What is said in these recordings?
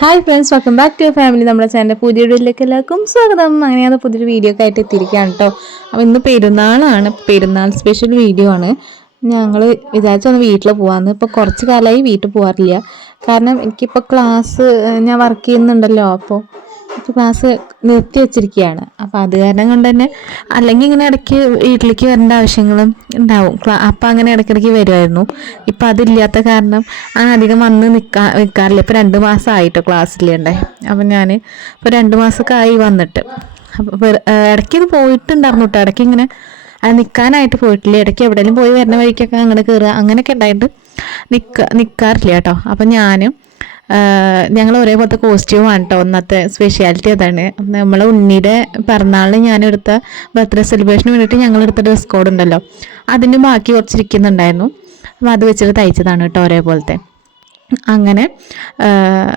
Hi friends welcome back to family നമ്മുടെ ചാനലിന്റെ പുതിയ വീഡിയോയിലേക്ക് എല്ലാവർക്കും സ്വാഗതം. അങ്ങനെയാണ് പുതിയൊരു വീഡിയോ ഒക്കെ ആയിട്ട് എത്തിയിരിക്കുകയാണ് കേട്ടോ അപ്പോൾ ഇന്ന് പെരുന്നാളാണ്. പെരുന്നാൾ സ്പെഷ്യൽ വീഡിയോ ആണ്. ഞങ്ങൾ വിചാരിച്ചൊന്ന് വീട്ടിൽ പോകാമെന്ന് ഇപ്പോൾ കുറച്ച് കാലമായി വീട്ടിൽ പോകാറില്ല കാരണം എനിക്കിപ്പോൾ ക്ലാസ് ഞാൻ വർക്ക് ചെയ്യുന്നുണ്ടല്ലോ. അപ്പോൾ ക്ലാസ് നിർത്തി വെച്ചിരിക്കുകയാണ് അപ്പോൾ അത് കാരണം കൊണ്ട് തന്നെ അല്ലെങ്കിൽ ഇങ്ങനെ ഇടയ്ക്ക് വീട്ടിലേക്ക് വരേണ്ട ആവശ്യങ്ങളും ഉണ്ടാവും. അപ്പോൾ അപ്പം അങ്ങനെ ഇടയ്ക്കിടയ്ക്ക് വരുമായിരുന്നു ഇപ്പോൾ അതില്ലാത്ത കാരണം അങ്ങനെ അധികം വന്ന് നിൽക്കാ നിൽക്കാറില്ല ഇപ്പോൾ രണ്ട് മാസമായിട്ടോ ക്ലാസ്സിലുണ്ടേ അപ്പം ഞാൻ ഇപ്പോൾ രണ്ട് മാസമൊക്കെ ആയി വന്നിട്ട്. അപ്പോൾ ഇടയ്ക്ക് ഇത് പോയിട്ടുണ്ടായിരുന്നു കേട്ടോ ഇടയ്ക്ക് ഇങ്ങനെ നിൽക്കാനായിട്ട് പോയിട്ടില്ല. ഇടയ്ക്ക് എവിടെയെങ്കിലും പോയി വരുന്ന വഴിക്കൊക്കെ അങ്ങനെ കയറുക അങ്ങനെയൊക്കെ ഉണ്ടായിട്ട് നിൽക്ക നിൽക്കാറില്ല കേട്ടോ അപ്പം ഞാനും ഞങ്ങൾ ഒരേപോലത്തെ കോസ്റ്റ്യൂമാണ് കേട്ടോ ഒന്നത്തെ സ്പെഷ്യാലിറ്റി അതാണ്. നമ്മൾ ഉണ്ണിയുടെ പിറന്നാളിന് ഞാൻ എടുത്ത ബർത്ത്ഡേ സെലിബ്രേഷന് വേണ്ടിയിട്ട് ഞങ്ങൾ എടുത്ത ഡ്രസ് കോഡ് ഉണ്ടല്ലോ. അതിന് ബാക്കി കുറച്ചിരിക്കുന്നുണ്ടായിരുന്നു. അപ്പോൾ അത് വെച്ചിട്ട് തയ്ച്ചതാണ് കേട്ടോ ഒരേപോലത്തെ. അങ്ങനെ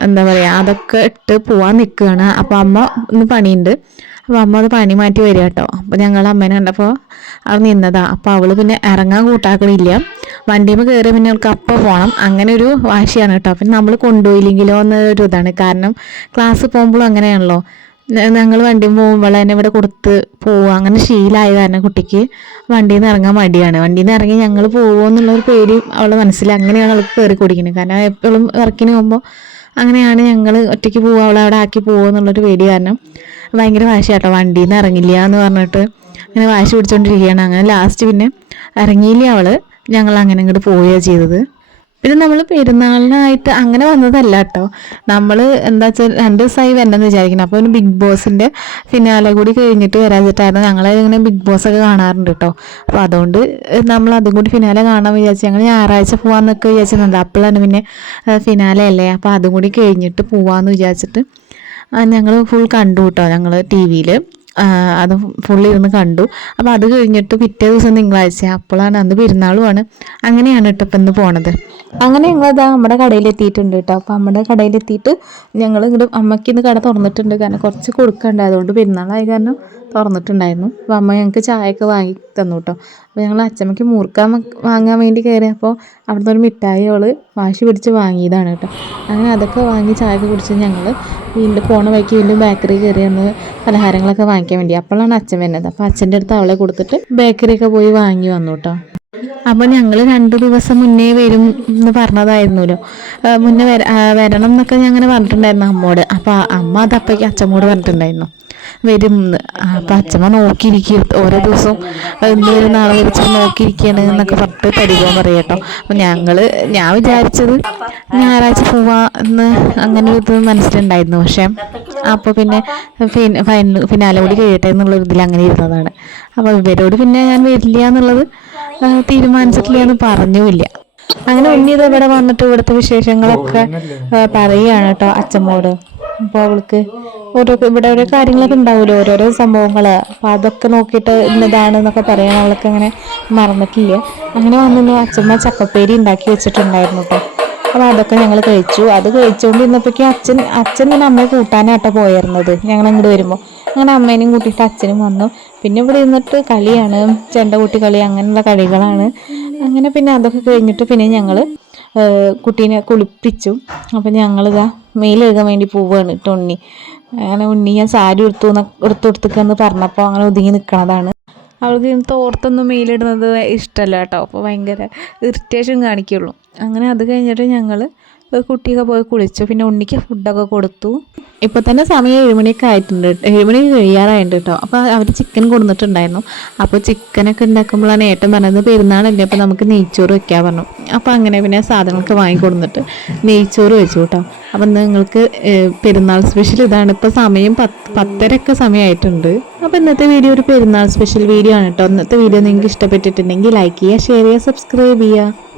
എന്താ പറയുക അതൊക്കെ ഇട്ട് പോവാൻ നിൽക്കുകയാണ് അപ്പോൾ അമ്മ ഇന്ന് പണിയുണ്ട്. അപ്പോൾ അമ്മ അത് പണി മാറ്റി വരിക കേട്ടോ. അപ്പോൾ ഞങ്ങൾ അമ്മേനെ കണ്ടപ്പോൾ അവൾ നിന്നതാണ് അപ്പോൾ അവൾ പിന്നെ ഇറങ്ങാൻ കൂട്ടാക്കണില്ല. വണ്ടിയിൽ കയറി പിന്നെ അവൾക്ക് അപ്പം പോകണം അങ്ങനെ ഒരു വാശിയാണ് കേട്ടോ. പിന്നെ നമ്മൾ കൊണ്ടുപോയില്ലെങ്കിലോ എന്നൊരു ഇതാണ്. കാരണം ക്ലാസ് പോകുമ്പോഴും അങ്ങനെയാണല്ലോ. ഞങ്ങൾ വണ്ടി പോകുമ്പോൾ തന്നെ ഇവിടെ കൊടുത്ത് പോവുക. അങ്ങനെ ശീലമായ കാരണം കുട്ടിക്ക് വണ്ടിയിൽ നിന്ന് ഇറങ്ങാൻ മടിയാണ്. വണ്ടിയിൽ നിന്ന് ഇറങ്ങി ഞങ്ങൾ പോകുമോ എന്നുള്ള ഒരു പേടി അവളെ മനസ്സിൽ അങ്ങനെയാണ് അവൾക്ക് കയറി കുടിക്കുന്നത് കാരണം എപ്പോഴും വർക്കിന് പോകുമ്പോൾ അങ്ങനെയാണ് ഞങ്ങൾ ഒറ്റയ്ക്ക് പോവുക അവളെ അവിടെ ആക്കി പോകുമോ എന്നുള്ളൊരു പേടി കാരണം ഭയങ്കര വാശിയാട്ടോ വണ്ടിയിൽ നിന്ന് ഇറങ്ങില്ല എന്ന് പറഞ്ഞിട്ട് ഇങ്ങനെ വാശി പിടിച്ചോണ്ടിരിക്കുകയാണ്. അങ്ങനെ ലാസ്റ്റ് പിന്നെ ഇറങ്ങിയില്ല അവൾ. ഞങ്ങൾ അങ്ങനെ ഇങ്ങോട്ട് പോവുകയാണ് ചെയ്തത്. പിന്നെ നമ്മൾ പെരുന്നാളിനായിട്ട് അങ്ങനെ വന്നതല്ല കേട്ടോ നമ്മൾ എന്താ വെച്ചാൽ രണ്ട് ദിവസമായി വരണമെന്ന് വിചാരിക്കണം അപ്പോൾ ബിഗ് ബോസിന്റെ ഫിനാലെ കൂടി കഴിഞ്ഞിട്ട് വരാൻ വെച്ചിട്ടായിരുന്നു ഞങ്ങൾ ഇങ്ങനെ ബിഗ് ബോസ് ഒക്കെ കാണാറുണ്ട് കേട്ടോ അപ്പോൾ അതുകൊണ്ട് നമ്മൾ അതും കൂടി ഫിനാലെ കാണാൻ വിചാരിച്ചു ഞങ്ങൾ ഞായറാഴ്ച പോകാമെന്നൊക്കെ വിചാരിച്ചിട്ടുണ്ട് അപ്പോഴാണ് പിന്നെ ഫിനാലെ അല്ലേ? അപ്പോൾ അതും കൂടി കഴിഞ്ഞിട്ട് പോവാമെന്ന് വിചാരിച്ചിട്ട് ഞങ്ങൾ ഫുൾ കണ്ടു കേട്ടോ ഞങ്ങൾ ടി വിയിൽ അത് ഫുള്ളി ഇരുന്ന് കണ്ടു. അപ്പോൾ അത് കഴിഞ്ഞിട്ട് പിറ്റേ ദിവസം തിങ്കളാഴ്ച അപ്പോഴാണ് അന്ന് പെരുന്നാളുമാണ്. അങ്ങനെയാണ് കേട്ടോ ഇപ്പം ഇന്ന് പോണത്. അങ്ങനെ ഞങ്ങൾ അതാ നമ്മുടെ കടയിൽ എത്തിയിട്ടുണ്ട് കേട്ടോ അപ്പോൾ നമ്മുടെ കടയിൽ എത്തിയിട്ട് ഞങ്ങൾ ഇങ്ങോട്ട് അമ്മയ്ക്ക് ഇന്ന് കട തുറന്നിട്ടുണ്ട്. കാരണം കുറച്ച് കൊടുക്കണ്ട അതുകൊണ്ട് പെരുന്നാളായ കാരണം തുറന്നിട്ടുണ്ടായിരുന്നു. അപ്പോൾ അമ്മ ഞങ്ങൾക്ക് ചായയൊക്കെ വാങ്ങി തന്നു കേട്ടോ അപ്പോൾ ഞങ്ങൾ അച്ചമ്മയ്ക്ക് മൂർക്കാൻ വാങ്ങാൻ വേണ്ടി കയറിയപ്പോൾ അവിടുന്ന് ഒരു മിഠായി അവൾ വാശി പിടിച്ച് വാങ്ങിയതാണ് കേട്ടോ അങ്ങനെ അതൊക്കെ വാങ്ങി ചായയൊക്കെ കുടിച്ച് ഞങ്ങൾ വീണ്ടും പോണ വഴിക്ക് വീണ്ടും ബേക്കറി കയറി ഒന്ന് പലഹാരങ്ങളൊക്കെ വാങ്ങിക്കാൻ വേണ്ടി. അപ്പോഴാണ് അച്ഛൻ വരുന്നത് അപ്പോൾ അച്ഛന്റെ അടുത്ത് അവളെ കൊടുത്തിട്ട് ബേക്കറിയൊക്കെ പോയി വാങ്ങി വന്നു കേട്ടോ അപ്പോൾ ഞങ്ങൾ രണ്ട് ദിവസം മുന്നേ വരും എന്ന് പറഞ്ഞതായിരുന്നല്ലോ. മുന്നേ വരണം എന്നൊക്കെ ഞാൻ അങ്ങനെ പറഞ്ഞിട്ടുണ്ടായിരുന്നു അമ്മോട്. അപ്പോൾ അമ്മ അത് അപ്പയ്ക്ക് അച്ഛമ്മോട് പറഞ്ഞിട്ടുണ്ടായിരുന്നു. വരും. അപ്പം അച്ഛമ്മ നോക്കിയിരിക്കും. ഓരോ ദിവസവും വരും നാളെ വരച്ച് നോക്കിയിരിക്കുകയാണ് എന്നൊക്കെ പറഞ്ഞിട്ട് പരിഭവം പറയട്ടോ അപ്പം ഞങ്ങൾ ഞാൻ വിചാരിച്ചത് ഞായറാഴ്ച പോവാ എന്ന് അങ്ങനെ ഒരു ഇത് മനസ്സിലുണ്ടായിരുന്നു. പക്ഷേ അപ്പോൾ പിന്നെ ഫിനാലെ കൂടി കഴിയട്ടെ എന്നുള്ളൊരു ഇതിൽ അങ്ങനെ ഇരുന്നതാണ്. അപ്പോൾ ഇവരോട് പിന്നെ ഞാൻ വരില്ല എന്നുള്ളത് തീരുമാനിച്ചിട്ടില്ല എന്ന് പറഞ്ഞുമില്ല. അങ്ങനെ ഉണ്ണിയത് ഇവിടെ വന്നിട്ട് ഇവിടുത്തെ വിശേഷങ്ങളൊക്കെ പറയുകയാണ് കേട്ടോ അച്ഛമ്മോട്. അപ്പോൾ അവൾക്ക് ഓരോ ഇവിടെ ഓരോ കാര്യങ്ങളൊക്കെ ഉണ്ടാവുമല്ലോ ഓരോരോ സംഭവങ്ങൾ അപ്പം അതൊക്കെ നോക്കിയിട്ട് ഇന്നതാണ് എന്നൊക്കെ പറയാൻ അവൾക്ക് അങ്ങനെ മറന്നിട്ടില്ല. അങ്ങനെ വന്നു അച്ഛമ്മ ചക്കപ്പേരി ഉണ്ടാക്കി വെച്ചിട്ടുണ്ടായിരുന്നു കേട്ടോ അപ്പോൾ അതൊക്കെ ഞങ്ങൾ കഴിച്ചു. അത് കഴിച്ചുകൊണ്ട് ഇന്നപ്പോഴേക്കും അച്ഛൻ അച്ഛൻ തന്നെ അമ്മയെ കൂട്ടാനായിട്ടാണ് പോയിരുന്നത്. ഞങ്ങൾ അങ്ങോട്ട് വരുമ്പോൾ അങ്ങനെ അമ്മേനെയും കൂട്ടിയിട്ട് അച്ഛനും വന്നു. പിന്നെ ഇവിടെ ഇരുന്നിട്ട് കളിയാണ്. ചെണ്ട കൂട്ടി കളി അങ്ങനെയുള്ള കളികളാണ്. അങ്ങനെ പിന്നെ അതൊക്കെ കഴിഞ്ഞിട്ട് പിന്നെ ഞങ്ങൾ കുട്ടീനെ കുളിപ്പിച്ചു. അപ്പം ഞങ്ങളിതാ മെയിലെഴുതാൻ വേണ്ടി പോവുകയാണ് കേട്ടോ ഉണ്ണി. അങ്ങനെ ഉണ്ണി ഞാൻ സാരി എടുത്തു എടുത്തു കൊടുത്തേക്കെന്ന് പറഞ്ഞപ്പോൾ അങ്ങനെ ഒതുങ്ങി നിൽക്കണതാണ് അവൾക്ക് തോർത്തൊന്നും മെയിലിടുന്നത് ഇഷ്ടമല്ല കേട്ടോ അപ്പോൾ ഭയങ്കര ഇറിറ്റേഷൻ കാണിക്കുള്ളൂ. അങ്ങനെ അത് കഴിഞ്ഞിട്ട് ഞങ്ങൾ കുട്ടിയൊക്കെ പോയി കുളിച്ചു. പിന്നെ ഉണ്ണിക്ക് ഫുഡൊക്കെ കൊടുത്തു. ഇപ്പോൾ തന്നെ സമയം ഏഴുമണിയൊക്കെ ആയിട്ടുണ്ട് ഏഴുമണി കഴിയാറായിട്ടുണ്ട് കേട്ടോ അപ്പോൾ അവർ ചിക്കൻ കൊടുത്തിട്ടുണ്ടായിരുന്നു അപ്പോൾ ചിക്കനൊക്കെ ഉണ്ടാക്കുമ്പോഴാണ് ഏട്ടൻ പറഞ്ഞത് പെരുന്നാളല്ലേ അപ്പോൾ നമുക്ക് നെയ്ച്ചോറ് വെക്കാൻ പറഞ്ഞു. അപ്പോൾ അങ്ങനെ പിന്നെ സാധനങ്ങളൊക്കെ വാങ്ങി കൊടുത്തിട്ട് നെയ്ച്ചോറ് വെച്ചു കേട്ടോ അപ്പം നിങ്ങൾക്ക് പെരുന്നാൾ സ്പെഷ്യൽ ഇതാണ്. ഇപ്പോൾ സമയം പത്ത് പത്തരയൊക്കെ സമയമായിട്ടുണ്ട് അപ്പോൾ ഇന്നത്തെ വീഡിയോ ഒരു പെരുന്നാൾ സ്പെഷ്യൽ വീഡിയോ ആണ് കേട്ടോ ഇന്നത്തെ വീഡിയോ നിങ്ങൾക്ക് ഇഷ്ടപ്പെട്ടിട്ടുണ്ടെങ്കിൽ ലൈക്ക് ചെയ്യുക ഷെയർ ചെയ്യുക സബ്സ്ക്രൈബ് ചെയ്യുക.